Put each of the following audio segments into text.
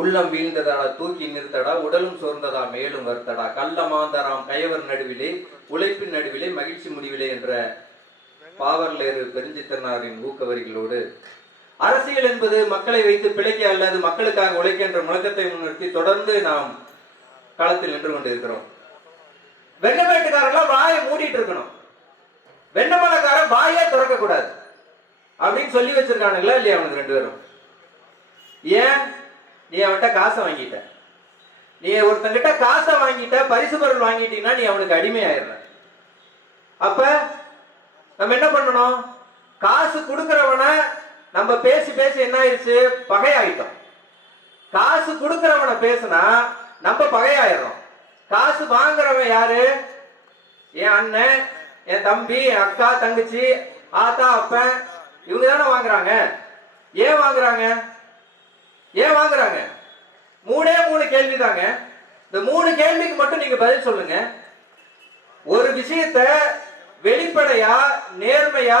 உள்ளம் வீழ்ந்ததாடா தூக்கி நிறுத்தடா, உடலும் சோர்ந்ததா மேலும் வருத்தடா, கள்ளமாந்தராம் கயவர் நடுவிலே உழைப்பின் நடுவிலே மகிழ்ச்சி முடிவிலே என்ற பாவர்லேறு பெருஞ்சித்திரனாரின் ஊக்க வரிகளோடு அரசியல் என்பது மக்களை வைத்து பிழைக்க அல்லது மக்களுக்காக உழைக்க என்ற முழக்கத்தை முன்னிறுத்தி தொடர்ந்து நாம் களத்தில் நின்று கொண்டிருக்கிறோம். வெண்ணமேட்டுக்காரெல்லாம் வாயை மூடிட்டு இருக்கணும், வெண்ணமலைக்காரன் வாயே திறக்க கூடாது அப்படின்னு சொல்லி வச்சிருக்கானுங்களா இல்லையா அவனுக்கு ரெண்டு பேரும்? ஏன்? நீ அவன்கிட்ட காசை வாங்கிட்ட, நீ ஒருத்தங்கிட்ட காசை வாங்கிட்ட, பரிசு பொருள் வாங்கிட்டீங்கன்னா நீ அவனுக்கு அடிமையாயிடுற. அப்ப நம்ம என்ன பண்ணணும்? காசு கொடுக்கிறவன நம்ம பேசி பேசி என்ன ஆயிடுச்சு? பகையாயிட்டோம். காசு கொடுக்கிறவனை பேசுனா நம்ம பகையாயிடுறோம். காசு வாங்குறவன் யாரு? என் அண்ணன், என் தம்பி, என் அக்கா, தங்கச்சி, ஆத்தா, அப்பன், இவங்க தானே வாங்குறாங்க. ஏன் வாங்குறாங்க? ஏன் வாங்குறாங்க? மூணே மூணு கேள்வி தாங்க. இந்த மூணு கேள்விக்கு மட்டும் நீங்க பதில் சொல்லுங்க. ஒரு விஷயத்த வெளிப்படையா நேர்மையா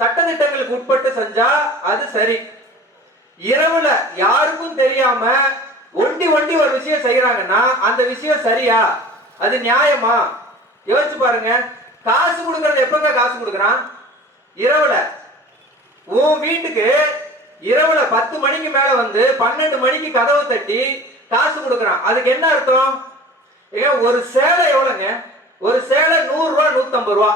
சட்டதிட்டங்களுக்கு உட்பட்டு செஞ்சா அது சரி. இரவுல யாருக்கும் தெரியாம ஒண்டி ஒண்டி ஒரு விஷயம் செய்யறாங்கன்னா அந்த விஷயம் சரியா? அது நியாயமா? யோசிச்சு பாருங்க. காசு கொடுக்கறது எப்பங்க காசு கொடுக்கறான்? இரவுல. உன் வீட்டுக்கு இரவுல 10 மணிக்கு மேல வந்து 12 மணிக்கு கதவு தட்டி காசு கொடுக்கறான். அதுக்கு என்ன அர்த்தம்? ஒரு சேலை எவ்வளவுங்க? ஒரு சேலை 100 ரூபா 150 ரூபா.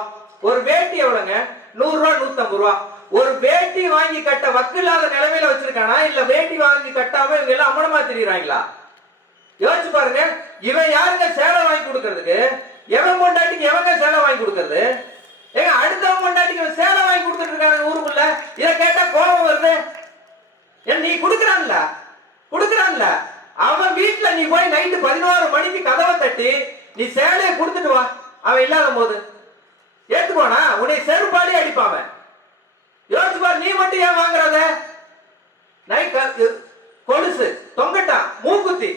ஒரு வேட்டி எவ்வளவுங்க? 100 ரூபா 150 ரூபா. ஒரு வேட்டி வாங்கி கட்ட வக்கில்லாத நிலைமையில வச்சிருக்கானா, இல்ல வேட்டி வாங்கி கட்டாம இவங்க எல்லாம் அமனமா தெரியுறாங்களா? யோசிச்சு பாருங்க. இவன் யாருங்க சேலை வாங்கி கொடுக்கறதுக்கு? எவன் கொண்டாட்டிக்கு எவங்க சேலை வாங்கி கொடுக்கறது? ஏங்க அடுத்தவன் கொண்டாட்டிக்கு சேலை வாங்கி கொடுத்துட்டு இருக்காங்க ஊருக்குள்ள. இதை கேட்டா கோபம் வருது. நீ கொடுக்கறான்ல, அவன் வீட்டுல நீ போய் நைட்டு 11 மணிக்கு கதவை தட்டி நீ சேலையை கொடுத்துட்டு வா, அவன் இல்லாத போது ஏத்துக்கோனா உன்னை செருப்பாடி அடிப்பாம. யோசிச்சு பாரு. நீ மட்டும் ஏன் வாங்குறத? கொலுசு தொங்கட்டான், மூக்குத்தி.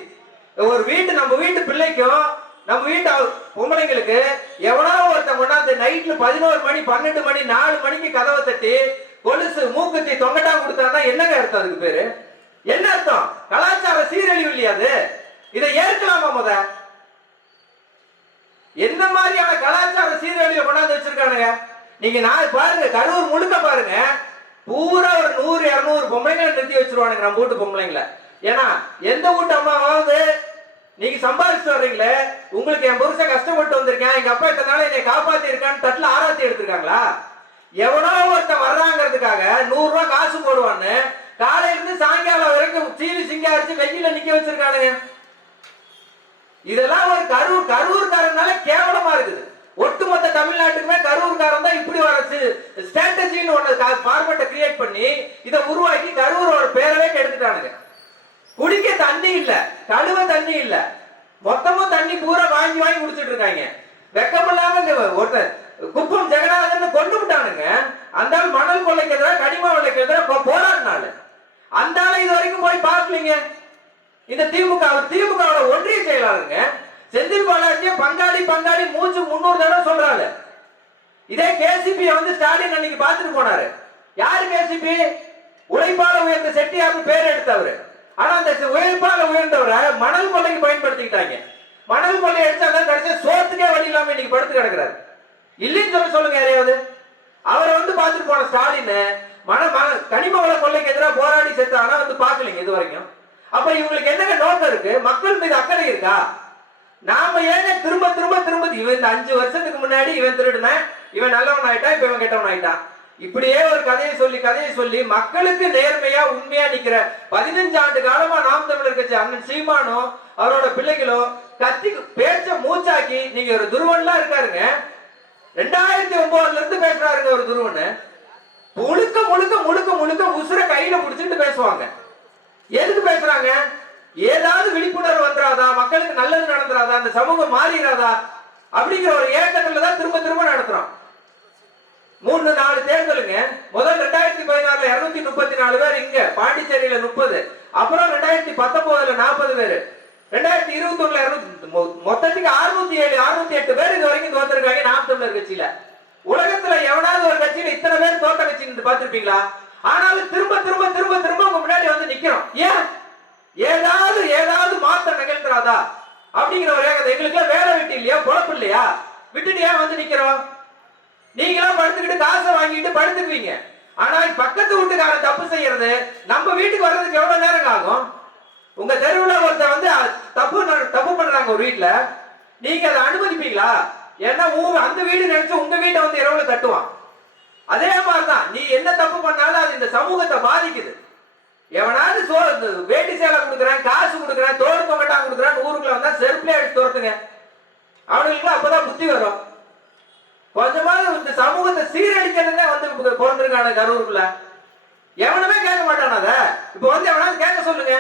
ஒரு வீட்டு நம்ம வீட்டு பிள்ளைக்கும் நம்ம வீட்டு பொம்பளைங்களுக்கு எவனோ ஒருத்தன் கொண்டாந்து நைட்ல 11 மணி 12 மணி 4 மணிக்கு கதவை தட்டி கொலுசு மூக்குத்தி தொங்கட்டா கொடுத்தா என்னங்க அர்த்தம்? அதுக்கு பேரு என்ன அர்த்தம்? கலாச்சார சீரழிவு இல்லையா அது? இதை ஏற்கலாமா? முத என்ன மாதிரியான கலாச்சார சீரழிவை கொண்டாந்து வச்சிருக்கானுங்க நீங்க. நான் பாருங்க, கரூர் முழுக்க பாருங்க, பூரா ஒரு 100 200 பொம்பளைங்களை நிறுத்தி வச்சிருவானுங்க நம்ம வீட்டு பொம்பளைங்களை. ஏன்னா எந்த வீட்டு அம்மாவாவது நீங்க சம்பாதிச்சு வர்றீங்களே, உங்களுக்கு என் புருஷன் கஷ்டப்பட்டு வந்திருக்கேன், எங்க அப்பா இத்தனை நாள் என்னை காப்பாத்தி இருக்கான்னு தட்டுல ஆராத்தி எடுத்திருக்காங்களா? எவனோ ஒருத்தன் வர்றாங்கிறதுக்காக 100 ரூபாய் காசு போடுவான்னு காலையில இருந்து சாயங்காலம் வரைக்கும் சீவி சிங்காரிச்சு வெயில நிக்க வச்சிருக்கானுங்க. இதெல்லாம் ஒரு கரூர்காரனால கேவலமா இருக்குது. ஒட்டுமொத்த தமிழ்நாட்டுக்குமே கரூர்காரன் தான் இப்படி வர ஸ்ட்ராட்டஜின்னு ஒண்ணு ஃபார்மேட்டை கிரியேட் பண்ணி இதை உருவாக்கி கரூரோட பேரவே கெடுத்துட்டானுங்க. குடிக்க தண்ணி இல்ல, கழுவ தண்ணி இல்ல, மொத்தமும் தண்ணி பூரா வாங்கி வாங்கி குடிச்சிட்டு இருக்காங்க. வெக்கமில்லாம ஒருத்தர் குப்பம் ஜெகநாதன் கொண்டு விட்டானுங்க. அந்த மணல் கொள்ளைக்கு எதிராக கனிம கொள்ளைக்கு எதிராக போராடினால அந்த ஆளை இது வரைக்கும் போய் பார்க்கலீங்க. இந்த திமுகவோட ஒன்றிய செயலாளருங்க செந்தில் பாலாஜியை பங்காளி மூச்சு 300 தடவை சொல்றாரு. இதே கேசிபி வந்து ஸ்டாலின் அன்னைக்கு பார்த்துட்டு போனாரு. யாரு கேசிபி? உழைப்பால உயர்ந்த செட்டியார்னு பேர் எடுத்தவர். ஆனா அந்த உழைப்பால உயர்ந்தவரை மணல் கொள்ளைக்கு பயன்படுத்திக்கிட்டாங்க. மணல் கொள்ளை எடுத்தா கடைசியா சோத்துக்கே வழி இல்லாம இன்னைக்கு படுத்து கிடக்குறாரு. இல்லைன்னு சொல்லுங்க யாரையாவது. அவரை வந்து பார்த்துட்டு போன ஸ்டாலின் கனிம வள கொள்ளைக்கு எதிராக போராடி செத்தானா வந்து பார்க்கலீங்க இது வரைக்கும். அப்ப இவங்களுக்கு என்னங்க நோக்கம் இருக்கு? மக்கள் மீது அக்கறை இருக்கா? நாம ஏங்க திரும்ப இவன் இந்த 5 வருஷத்துக்கு முன்னாடி இவன் திருடுனேன், இவன் நல்லவன் ஆயிட்டான், இப்ப இவன் கெட்டவன் ஆயிட்டான், இப்படியே ஒரு கதையை சொல்லி மக்களுக்கு நேர்மையா உண்மையா நிக்கிற 15 ஆண்டு காலமா நாம் தமிழர் கட்சி அண்ணன் சீமானோ அவரோட பிள்ளைகளோ கத்தி பேச்ச மூச்சாக்கி நீங்க ஒரு துருவன்லாம் இருக்காருங்க. 2009 இருந்து பேசுறாருங்க ஒரு துருவன். முழுக்க உசுர கையில புடிச்சிட்டு பேசுவாங்க. எதுக்கு பேசுறாங்க? ஏதாவது விழிப்புணர்வு வந்துடாதா, மக்களுக்கு நல்லது நடந்துராதா, அந்த சமூகம் மாறிடாதா அப்படிங்கிற ஒரு ஏக்கத்துல தான் திரும்ப நடத்துறோம். 3-4 தேர்தலுங்க. முதல் 2016 234 பேர், இங்க பாண்டிச்சேரியில 30, அப்புறம் 2019 40 பேர், 2021 மொத்தத்துக்கு 607-608 பேர் இது வரைக்கும் தோத்திருக்காங்க நாம் தமிழர் கட்சியில. உலகத்துல எவனாவது ஒரு கட்சியில இத்தனை பேர் தோத்த கட்சி பார்த்திருப்பீங்களா? ஆனாலும் திரும்ப உங்க முன்னாடி வந்து நிக்கிறோம். ஏன் ஏதாவது மாற்றம் நிகழ்த்துறாதா அப்படிங்கிற ஒரு ஏகத்தை. எங்களுக்கு வேலை வெட்டி இல்லையா, பொழப்பு இல்லையா, விட்டுட்டு ஏன் வந்து நிக்கிறோம்? நீங்களா படுத்துக்கிட்டு காசை வாங்கிட்டு படுத்துக்குவீங்க. ஆனா பக்கத்து வீட்டுக்காரன் தப்பு செய்யறது நம்ம வீட்டுக்கு வர்றதுக்கு எவ்வளவு நேரம் ஆகும்? உங்க தெருவுல ஒருத்தர் வந்து தப்பு பண்றாங்க ஒரு வீட்டுல, நீங்க அதை அனுமதிப்பீங்களா? ஏன்னா அந்த வீடு நினைச்சு உங்க வீட்டை வந்து இரவுல தட்டுவான். அதே மாதிரிதான் நீ என்ன தப்பு பண்ணாலும் அது இந்த சமூகத்தை பாதிக்குது. எவனாவது வேட்டி சேலை கொடுக்குறேன், காசு கொடுக்குறேன், தோடு தொங்கட்டா கொடுக்குறேன், ஊருக்குள்ள வந்தா செருப்புல எடுத்து துரத்துங்க. அவனுக்கு அப்பதான் புத்தி வரும். கொஞ்சமாவது இந்த சமூகத்தை சீரழிக்கிறதுனே வந்து பிறந்திருக்கான கரூருக்குள்ள. எவனுமே கேட்க மாட்டான். அத இப்ப வந்து எவனாவது கேட்க சொல்லுங்க.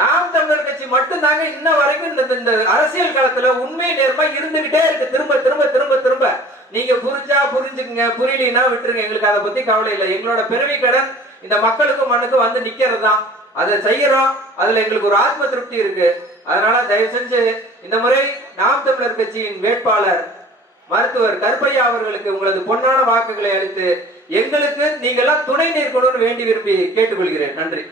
நாம் தமிழர் கட்சி மட்டும் தாங்க இன்ன வரைக்கும் இந்த அரசியல் களத்துல உண்மை நேர்மை இருந்துகிட்டே இருக்கு. திரும்ப திரும்ப திரும்ப திரும்ப நீங்க புரிஞ்சா புரிஞ்சுக்குங்க, புரியலன்னா விட்டுருங்க. எங்களுக்கு அதை பத்தி கவலை இல்லை. எங்களோட பிறவி கடன் இந்த மக்களுக்கும் மண்ணுக்கும் வந்து நிக்கிறது தான். அதை செய்யறோம். அதுல எங்களுக்கு ஒரு ஆத்ம திருப்தி இருக்கு. அதனால தயவு செஞ்சு இந்த முறை நாம் தமிழர் கட்சியின் வேட்பாளர் மருத்துவர் கருப்பையா அவர்களுக்கு உங்களது பொன்னான வாக்குகளை அளித்து எங்களுக்கு நீங்க எல்லாம் துணை நிற்கணும்னு வேண்டி விரும்பி கேட்டுக்கொள்கிறேன். நன்றி.